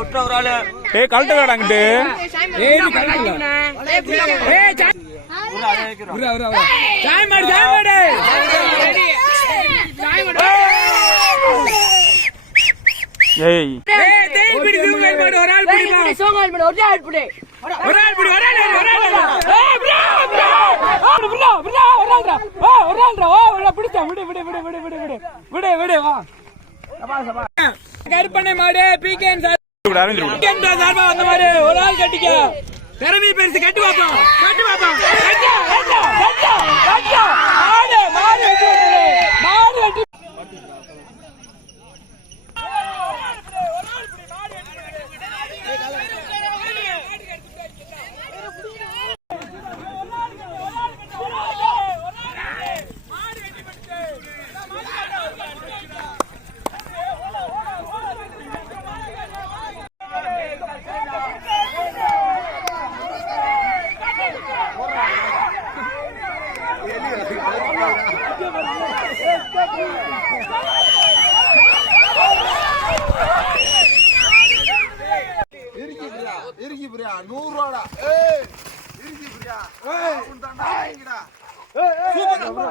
ஏய் கழட்டுடா அங்கிட்டு. ஏய் நீ கழட்டுடா. ஏய் சாய் மாடு ஏய் தேய் பிடி தூங்க மாடு ஒரு ஆள் பிடிமா சோங்கால் மாடு ஒரு ஆள் பிடி ஒரு ஆள் ஏய் ப்ரோ ஒரு ஆள்டா பிடிச்சா விடு வா சபா கருப்பண்ணை மாடு பிகேஎன் சார் சார்பா வந்த மாடு ஒரு ஆள் கட்டிக்க பெருமை பெருசு கட்டி பாப்போம் மாடு இறுக்கி பிரியா 100 ரூபாடா. ஏய் இறுக்கி பிரியா ஏய் சுண்டாடா இங்கடா. சூப்பர்